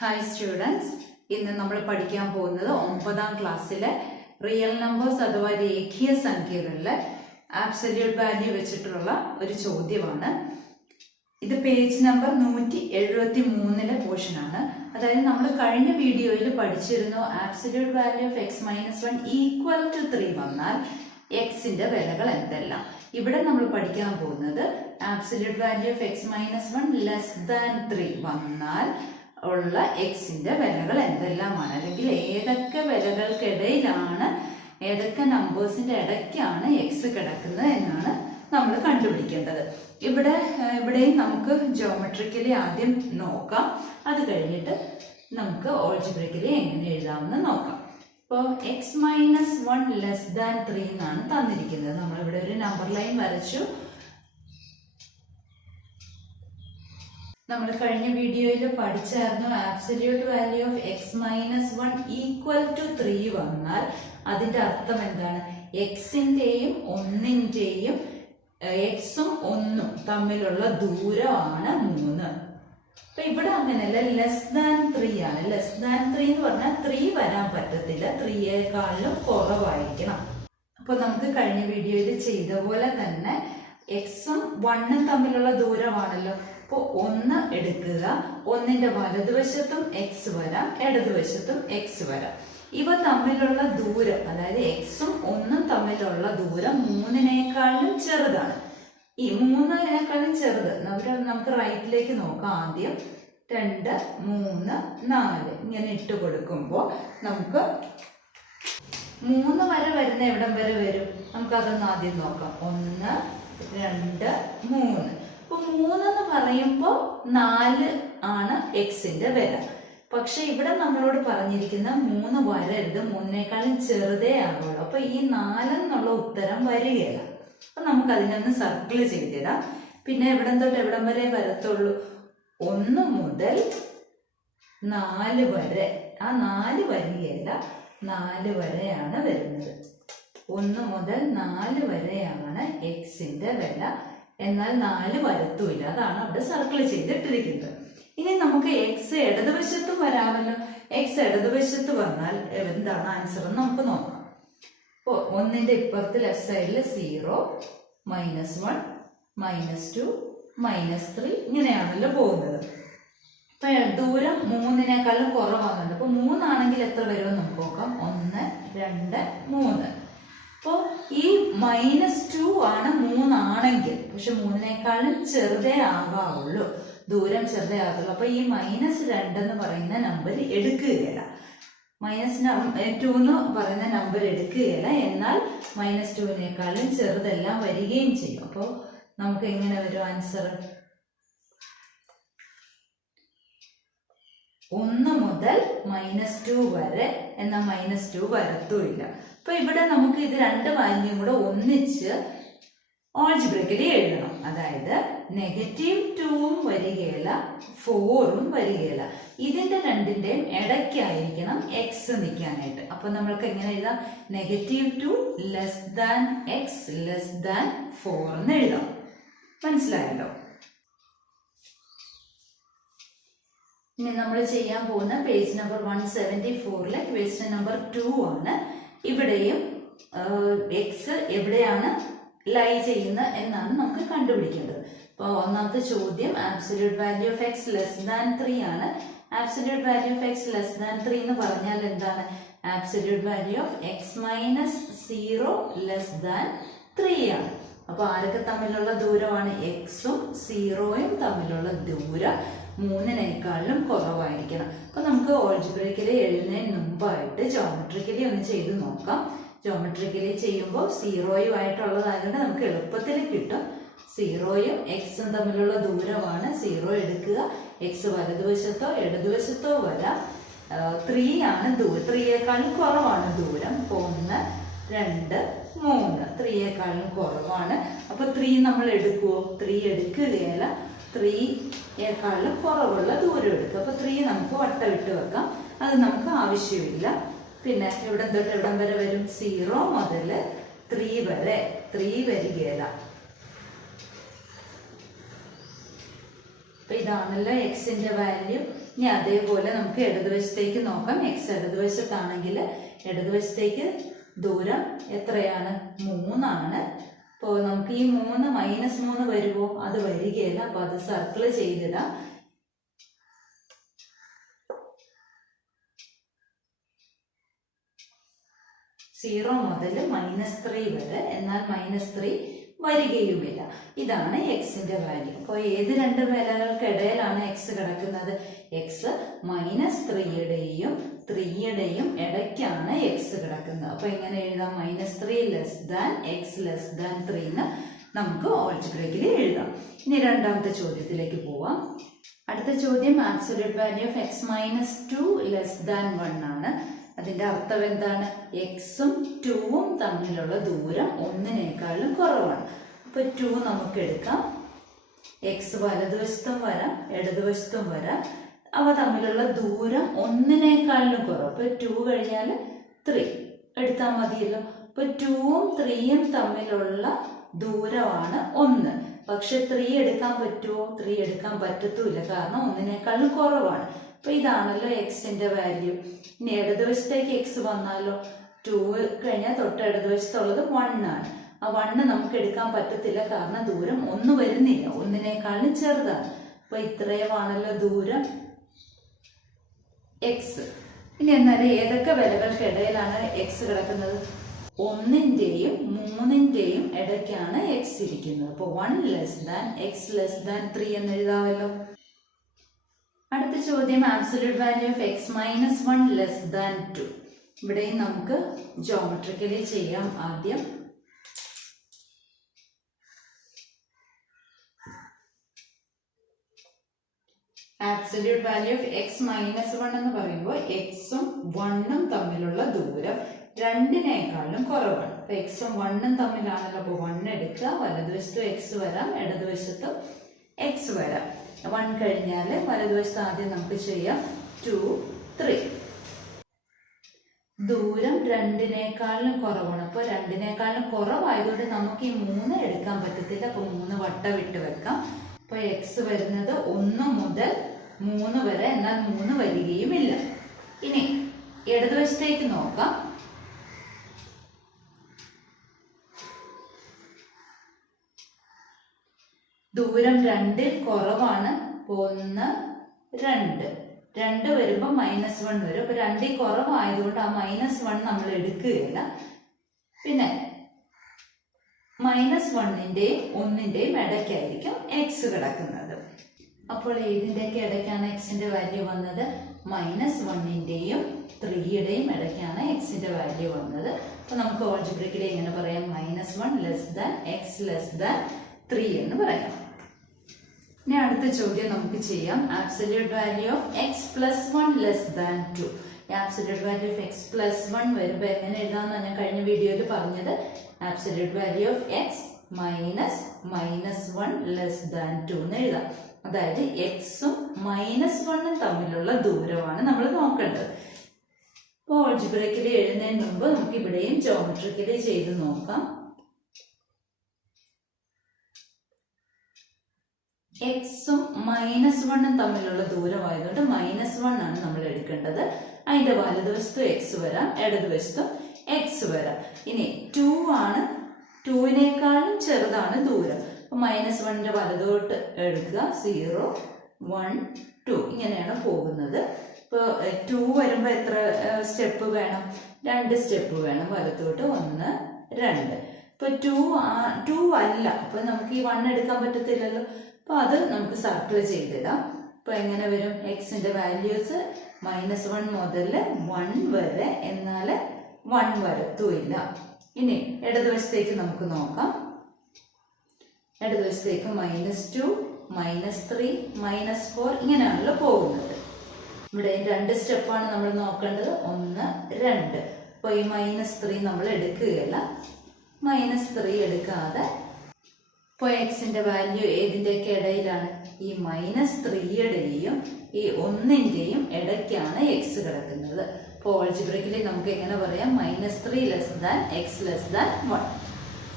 Hi students, ഇന്ന് നമ്മൾ പഠിക്കാൻ പോകുന്നത് 9ാം ക്ലാസ്സിലെ റിയൽ നമ്പേഴ്സ് അഥവാ രേഖീയ സംഖ്യകളിലെ ആബ്സല്യൂട്ട് വാല്യൂ വെച്ചിട്ടുള്ള ഒരു ചോദ്യമാണ്. ഇത് പേജ് നമ്പർ 173 പോർഷനാണ്. അതായത് നമ്മൾ കഴിഞ്ഞ വീഡിയോയിൽ പഠിച്ചിരുന്നു absolute value of x minus 1 equal to 3 വന്നാൽ എക്സിന്റെ വിലകൾ എന്തെല്ലാം. ഇവിടെ നമ്മൾ പഠിക്കാൻ പോകുന്നത് absolute value of x minus 1 less than 3 വന്നാൽ ഉള്ള എക്സിന്റെ വിലകൾ എന്തെല്ലാമാണ്, അല്ലെങ്കിൽ ഏതൊക്കെ വിലകൾക്കിടയിലാണ്, ഏതൊക്കെ നമ്പേഴ്സിന്റെ ഇടയ്ക്കാണ് എക്സ് കിടക്കുന്നത് എന്നാണ് നമ്മൾ കണ്ടുപിടിക്കേണ്ടത്. ഇവിടെയും നമുക്ക് ജോമെട്രിക്കലി ആദ്യം നോക്കാം. അത് കഴിഞ്ഞിട്ട് നമുക്ക് ഓൾജിബ്രിക്കലി എങ്ങനെ എഴുതാമെന്ന് നോക്കാം. ഇപ്പോൾ എക്സ് മൈനസ് 1 ലെസ് ദാൻ 3 എന്നാണ് തന്നിരിക്കുന്നത്. നമ്മളിവിടെ ഒരു നമ്പർ ലൈൻ വരച്ചു. നമ്മൾ കഴിഞ്ഞ വീഡിയോയിൽ പഠിച്ചായിരുന്നു absolute value of x minus 1 equal to 3 വന്നാൽ അതിന്റെ അർത്ഥം എന്താണ്? എക്സിന്റെയും ഒന്നിന്റെയും എക്സും ഒന്നും തമ്മിലുള്ള ദൂരമാണ് 3. അപ്പൊ ഇവിടെ അങ്ങനെയല്ല, ലെസ് ദാൻ 3 ആണ്. ലെസ് ദാൻ 3 എന്ന് പറഞ്ഞാൽ 3 വരാൻ പറ്റത്തില്ല, 3യേക്കാളും കുറവായിരിക്കണം. അപ്പൊ നമുക്ക് കഴിഞ്ഞ വീഡിയോയിൽ ചെയ്ത പോലെ തന്നെ എക്സും 1ഉം തമ്മിലുള്ള ദൂരമാണല്ലോ. അപ്പോൾ 1 എടുക്കുക, 1ന്റെ വലതുവശത്തും എക്സ് വരാം, ഇടതുവശത്തും എക്സ് വരാം. ഇവ തമ്മിലുള്ള ദൂരം, അതായത് എക്സും 1ഉം തമ്മിലുള്ള ദൂരം 3നേക്കാളും ചെറുതാണ്. ഈ 3നേക്കാളും ചെറുത് നമുക്ക് റൈറ്റിലേക്ക് നോക്കാം. ആദ്യം 2, 3, 4 ഇങ്ങനെ ഇട്ട് കൊടുക്കുമ്പോൾ നമുക്ക് 3 വരെ വരുന്ന എവിടം വരെ വരും? നമുക്കതൊന്ന് ആദ്യം നോക്കാം. 1, 2, 3. അപ്പൊ 3 എന്ന് പറയുമ്പോൾ 4 ആണ് എക്സിന്റെ വില. പക്ഷെ ഇവിടെ നമ്മളോട് പറഞ്ഞിരിക്കുന്ന 3 വരരുത്, 3നേക്കാളും ചെറുതേ ആകുള്ളൂ. അപ്പൊ ഈ 4 എന്നുള്ള ഉത്തരം വരികയില്ല. അപ്പൊ നമുക്ക് അതിനൊന്ന് സർക്കിൾ ചെയ്തിടാം. പിന്നെ എവിടം തൊട്ട് എവിടം വരെ വരത്തുള്ളൂ? 1 മുതൽ 4 വരെ. ആ 4 വരികയില്ല, 4 വരെയാണ് വരുന്നത്. 1 മുതൽ 4 വരെയാണ് എക്സിന്റെ വില. എന്നാൽ 4 വരത്തുമില്ല. അതാണ് അവിടെ സർക്കിൾ ചെയ്തിട്ടിരിക്കുന്നത്. ഇനി നമുക്ക് എക്സ് ഇടതുവശത്തും വരാമല്ലോ. എക്സ് ഇടതുവശത്ത് വന്നാൽ എന്താണ് ആൻസർ എന്ന് നമുക്ക് നോക്കാം. അപ്പോൾ 1ന്റെ ഇപ്പുറത്ത് ലെഫ്റ്റ് സൈഡിൽ 0, -1, -2, -3 ഇങ്ങനെയാണല്ലോ പോകുന്നത്. അപ്പൊ ദൂരം 3നേക്കാളും കുറവാകുന്നുണ്ട്. അപ്പൊ 3 ആണെങ്കിൽ എത്ര വരുമെന്ന് നമുക്ക് നോക്കാം. 1, 2, 3. അപ്പോൾ ഈ -2 ആണ് 3 ആണെങ്കിൽ. പക്ഷെ 3നേക്കാളും ചെറുതേ ആകാവുള്ളൂ, ദൂരം ചെറുതേ ആകുള്ളൂ. അപ്പൊ ഈ -2 എന്ന് പറയുന്ന നമ്പർ എടുക്കുകയില്ല. -2 എന്ന് പറയുന്ന നമ്പർ എടുക്കുകയില്ല. എന്നാൽ -2നേക്കാളും ചെറുതെല്ലാം വരികയും ചെയ്യും. അപ്പോൾ നമുക്ക് എങ്ങനെ വരും ആൻസർ? 1 മുതൽ -2 വരെ. എന്നാൽ -2 വരത്തുമില്ല. അപ്പൊ ഇവിടെ നമുക്ക് ഇത് 2 വാല്യൂയും കൂടെ ഒന്നിച്ച് ഓൾജിബ്രിക്കലി എഴുതണം. അതായത് -2ഉം വരികയില്ല, 4ഉം വരികയില്ല. ഇതിന്റെ രണ്ടിന്റെയും ഇടയ്ക്കായിരിക്കണം എക്സ് നിൽക്കാനായിട്ട്. അപ്പൊ നമ്മൾക്ക് എങ്ങനെ എഴുതാം? -2 less than X less than 4 എന്ന് എഴുതാം. മനസ്സിലായല്ലോ? ഇനി നമ്മൾ ചെയ്യാൻ പോകുന്ന പേജ് നമ്പർ 174 ക്വസ്റ്റ്യൻ നമ്പർ 2 ആണ്. ഇവിടെയും എക്സ് എവിടെയാണ് ലൈ ചെയ്യുന്നത് എന്നാണ് നമുക്ക് കണ്ടുപിടിക്കേണ്ടത്. അപ്പോൾ ഒന്നാമത്തെ ചോദ്യം absolute value of X less than 3 ആണ്. Absolute value of X less than 3 എന്ന് പറഞ്ഞാൽ എന്താണ്? Absolute value of x minus 0 less than 3 ആണ്. അപ്പൊ ആരൊക്കെ തമ്മിലുള്ള ദൂരമാണ്? എക്സും 0യും തമ്മിലുള്ള ദൂരം 3നേക്കാളും കുറവായിരിക്കണം. അപ്പൊ നമുക്ക് ഓൾജിബ്രിക്കലി എഴുതുന്നതിന് മുമ്പായിട്ട് ജോമെട്രിക്കലി ഒന്ന് ചെയ്ത് നോക്കാം. ജോമെട്രിക്കലി ചെയ്യുമ്പോൾ 0യുമായിട്ടുള്ളതായതുകൊണ്ട് നമുക്ക് എളുപ്പത്തിൽ കിട്ടും. 0യും എക്സും തമ്മിലുള്ള ദൂരമാണ്. 0 എടുക്കുക, എക്സ് വലതുവശത്തോ ഇടതുവശത്തോ വരാം. 3 ആണ് ദൂരം, 3യേക്കാളും കുറവാണ് ദൂരം. 1, 2, 3 3യേക്കാളും കുറവാണ്. അപ്പൊ 3 നമ്മൾ എടുക്കുവോ? 3 എടുക്കുകയല്ല, 3യേക്കാളും കുറവുള്ള ദൂരം എടുക്കുക. അപ്പൊ 3 നമുക്ക് വട്ടമിട്ട് വെക്കാം, അത് നമുക്ക് ആവശ്യമില്ല. പിന്നെ എവിടം തൊട്ട് എവിടം വരെ വരും? 0 മുതൽ 3 വരെ. 3 വരികയില്ല. അപ്പൊ ഇതാണല്ലോ എക്സിന്റെ വാല്യൂ. ഇനി അതേപോലെ നമുക്ക് ഇടതുവശത്തേക്ക് നോക്കാം. എക്സ് ഇടതുവശത്താണെങ്കിൽ ഇടതുവശത്തേക്ക് ദൂരം എത്രയാണ്? 3 അപ്പോൾ നമുക്ക് ഈ 3 -3 വരുമോ? അത് വരികയില്ല. അപ്പൊ അത് സർക്കിൾ ചെയ്തിടാം. സീറോ മുതൽ -3 വരെ, എന്നാൽ -3 വരികയുമില്ല. ഇതാണ് എക്സിന്റെ വാല്യൂ. അപ്പോൾ ഏത് രണ്ട് വിലകൾക്കിടയിലാണ് എക്സ് കിടക്കുന്നത്? എക്സ് -3യുടെയും 3യുടെയും ഇടയ്ക്കാണ് എക്സ് കിടക്കുന്നത്. അപ്പൊ എങ്ങനെ എഴുതാം? -3 x 3 എന്ന് നമുക്ക് ആൾജിബ്രയിൽ എഴുതാം. ഇനി രണ്ടാമത്തെ ചോദ്യത്തിലേക്ക് പോവാം. അടുത്ത ചോദ്യം ആബ്സല്യൂട്ട് വാല്യൂ ഓഫ് x - 2 <1 ആണ്. അതിന്റെ അർത്ഥം എന്താണ്? എക്സും 2ഉം തമ്മിലുള്ള ദൂരം 1നേക്കാളും കുറവാണ്. അപ്പൊ 2 നമുക്ക് എടുക്കാം. എക്സ് വലതുവശത്തും വരാം, ഇടതുവശത്തും വരാം. അവ തമ്മിലുള്ള ദൂരം 1നേക്കാളും കുറവ്. അപ്പൊ 2 കഴിഞ്ഞാൽ 3 എടുത്താൽ മതിയല്ലോ. അപ്പൊ 2ഉം 3യും തമ്മിലുള്ള ദൂരമാണ് 1. പക്ഷെ 3 എടുക്കാൻ പറ്റുമോ? 3 എടുക്കാൻ പറ്റത്തുമില്ല, കാരണം 1നേക്കാളും കുറവാണ്. അപ്പൊ ഇതാണല്ലോ എക്സിന്റെ വാല്യൂ. ഇനി ഇടതുവശത്തേക്ക് എക്സ് വന്നാലോ? 2 കഴിഞ്ഞാൽ തൊട്ട് ഇടതുവശത്തുള്ളത് 1 ആണ്. ആ 1 നമുക്ക് എടുക്കാൻ പറ്റത്തില്ല, കാരണം ദൂരം 1 വരുന്നില്ല, 1നേക്കാളും ചെറുതാണ്. അപ്പൊ ഇത്രയുമാണല്ലോ ദൂരം എക്സ്. ഇനി എന്നാലും ഏതൊക്കെ വിലകൾക്കിടയിലാണ് എക്സ് കിടക്കുന്നത്? 1ന്റെയും 3ന്റെയും ഇടയ്ക്കാണ് എക്സ് ഇരിക്കുന്നത്. അപ്പൊ 1 x 3 എന്ന് എഴുതാമല്ലോ. അടുത്ത ചോദ്യം ആബ്സല്യൂട്ട് വാല്യൂ ഓഫ് x - 1 2. ഇവിടെയും നമുക്ക് ജോമെട്രിക്കലി ചെയ്യാം. ആദ്യം ആബ്സല്യൂട്ട് വാല്യൂ ഓഫ് x - 1 എന്ന് പറയുമ്പോൾ എക്സും 1ഉം തമ്മിലുള്ള ദൂരം 2നേക്കാളും കുറവാണ്. അപ്പൊ എക്സും 1ഉം തമ്മിലാണല്ലോ. അപ്പൊ 1 എടുക്കുക. വലതുവശത്തും എക്സ് വരാം, ഇടതുവശത്തും എക്സ് വരാം. 1 കഴിഞ്ഞാൽ വലതുവശത്ത് ആദ്യം നമുക്ക് ചെയ്യാം 2 3. ദൂരം 2നേക്കാളും കുറവാണ്. അപ്പൊ 2നേക്കാളും കുറവായതുകൊണ്ട് നമുക്ക് ഈ 3 എടുക്കാൻ പറ്റത്തില്ല. അപ്പൊ 3 വട്ടം വിട്ട് വെക്കാം. അപ്പൊ എക്സ് വരുന്നത് 1 മുതൽ 3 വരെ, എന്നാൽ 3 വരികയുമില്ല. ഇനി ഇടതുവശത്തേക്ക് നോക്കാം. ദൂരം 2ൽ കുറവാണ്. 1 2 2 വരുമ്പോൾ -1 വരും. അപ്പൊ 2ൽ കുറവായതുകൊണ്ട് ആ -1 നമ്മൾ എടുക്കുകയില്ല. പിന്നെ -1ന്റെയും 1ന്റെയും ഇടയ്ക്കായിരിക്കും എക്സ് കിടക്കുന്നത്. അപ്പോൾ ഏതിന്റെയൊക്കെ ഇടയ്ക്കാണ് എക്സിന്റെ വാല്യൂ വന്നത്? -1ന്റെയും 3യുടെയും ഇടയ്ക്കാണ് എക്സിന്റെ വാല്യൂ വന്നത്. അപ്പൊ നമുക്ക് ആൾജിബ്രയിൽ എങ്ങനെ പറയാം? -1 x 3 എന്ന് പറയാം. ഇനി അടുത്ത ചോദ്യം നമുക്ക് ചെയ്യാം. Absolute value of x + 1 2. Absolute value of x + 1 വരുമ്പോൾ എങ്ങനെ എഴുതാമെന്ന് ഞാൻ കഴിഞ്ഞ വീഡിയോയിൽ പറഞ്ഞത്. ആബ്സല്യൂട്ട് വാല്യൂ ഓഫ് x - -1 2 എന്ന് എഴുതാം. അതായത് എക്സും -1ഉം തമ്മിലുള്ള ദൂരമാണ് നമ്മൾ നോക്കേണ്ടത്. അപ്പോൾ ആൾജിബ്രയിൽ എഴുതുന്നതിന് മുമ്പ് നമുക്ക് ഇവിടെയും ജോമെട്രിക്കലി ചെയ്ത് നോക്കാം. എക്സും -1ഉം തമ്മിലുള്ള ദൂരമായതുകൊണ്ട് -1 ആണ് നമ്മൾ എടുക്കേണ്ടത്. അതിന്റെ വലതുവശത്തും എക്സ് വരാം, ഇടതുവശത്തും എക്സ് വരാം. ഇനി 2 ആണ്, 2നേക്കാളും ചെറുതാണ് ദൂരം. അപ്പൊ -1ന്റെ വലതോട്ട് എടുക്കുക. 0 1 2 ഇങ്ങനെയാണ് പോകുന്നത്. ഇപ്പൊ 2 വരുമ്പോ എത്ര സ്റ്റെപ്പ് വേണം? 2 സ്റ്റെപ്പ് വേണം. വലത്തോട്ട് 1 2. ഇപ്പൊ 2 അല്ല, അപ്പൊ നമുക്ക് ഈ 1 എടുക്കാൻ പറ്റത്തില്ലല്ലോ. അപ്പൊ അത് നമുക്ക് സർക്കിൾ ചെയ്തിടാം. അപ്പൊ എങ്ങനെ വരും? എക്സിന്റെ വാല്യൂസ് -1 മുതൽ 1 വരെ, എന്നാൽ 1 വരത്തുമില്ല. ഇനി ഇടതുവശത്തേക്ക് നമുക്ക് നോക്കാം. ഇടതുവശത്തേക്ക് -2 -3 -4 ഇങ്ങനെയാണല്ലോ പോകുന്നത്. ഇവിടെ 2 സ്റ്റെപ്പാണ് നമ്മൾ നോക്കേണ്ടത്. 1 2. അപ്പൊ ഈ -3 നമ്മൾ എടുക്കുകയല്ല. -3 എടുക്കാതെ ഇപ്പോൾ എക്സിന്റെ വാല്യൂ ഏതിൻ്റെയൊക്കെ ഇടയിലാണ്? ഈ -3യുടെയും ഈ 1ന്റെയും ഇടയ്ക്കാണ് എക്സ് കിടക്കുന്നത്. അപ്പോൾ ആൾജിബ്രയിൽ നമുക്ക് എങ്ങനെ പറയാം? -3 x 1.